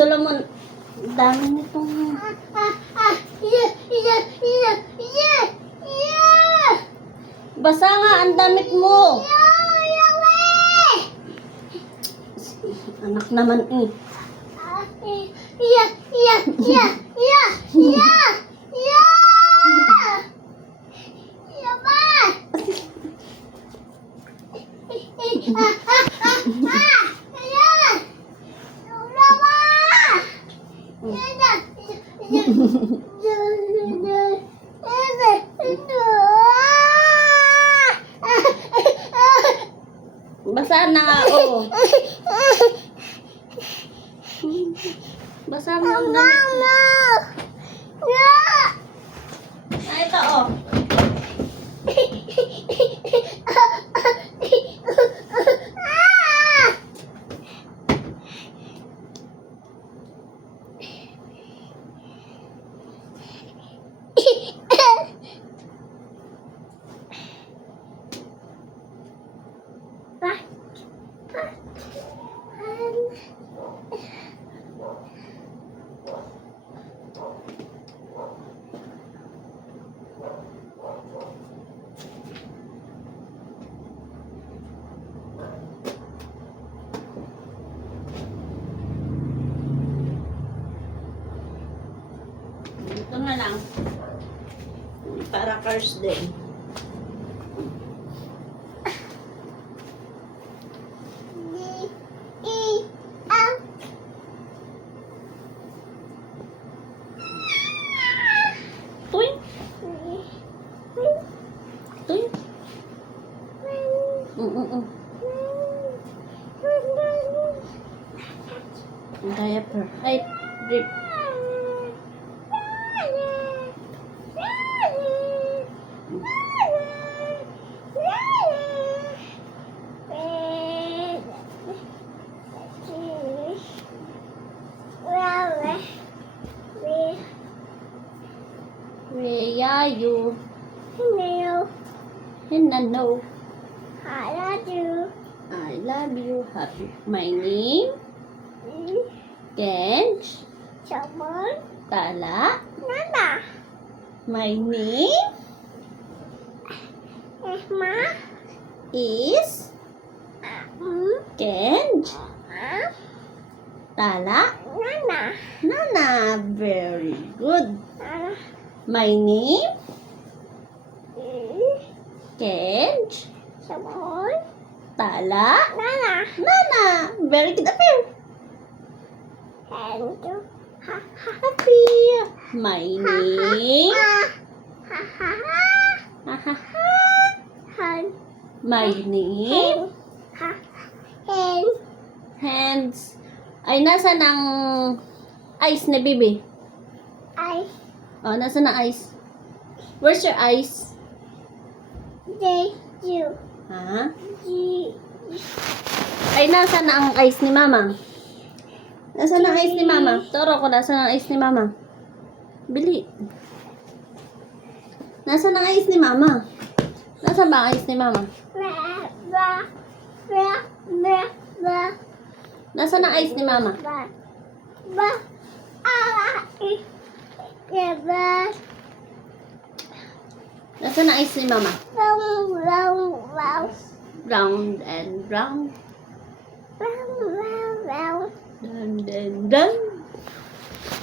Solomon, dami nitong... Basa nga ang damit mo. Anak naman eh. Basa na nga, oh. Basa na ang damit mo. Ah, ito, oh. Ito na lang. Para cars din. Tuy. Tuy. Diaper. Ay, drip. Where are you? Hello. Hello. I love you. I love you. Happy. My name? Kenj. Someone. Tala. Nana. My name Ma. is Kenj. Tala. Nana. Nana. Very good. Nana. My name Kenj. Someone. Tala. Nana. Nana. Very good. Appear. And Happy. My name. ha ha Ha, ha, ha. ha. My name. Ha. Hen. Hands. Ay, nasa ng ice na bibi? I. Oh, nasa ng ice? Where's your ice? They. You. Ha? G. Ay, nasa na ang ice ni mama? Nasa na ang ice ni mama? Turo ko, nasa na ang ice ni mama? Bili. Nasa na ang ice ni mama? Nasa ba ang ice ni mama? Ba. Ba. Ba. Ba. Ba. Nasa na ang ice ni mama? Ba. Ba. Ba. Nasa na ang ice ni mama? Round, round, round. Round and round. Round, round, round. Dun, dun, dun.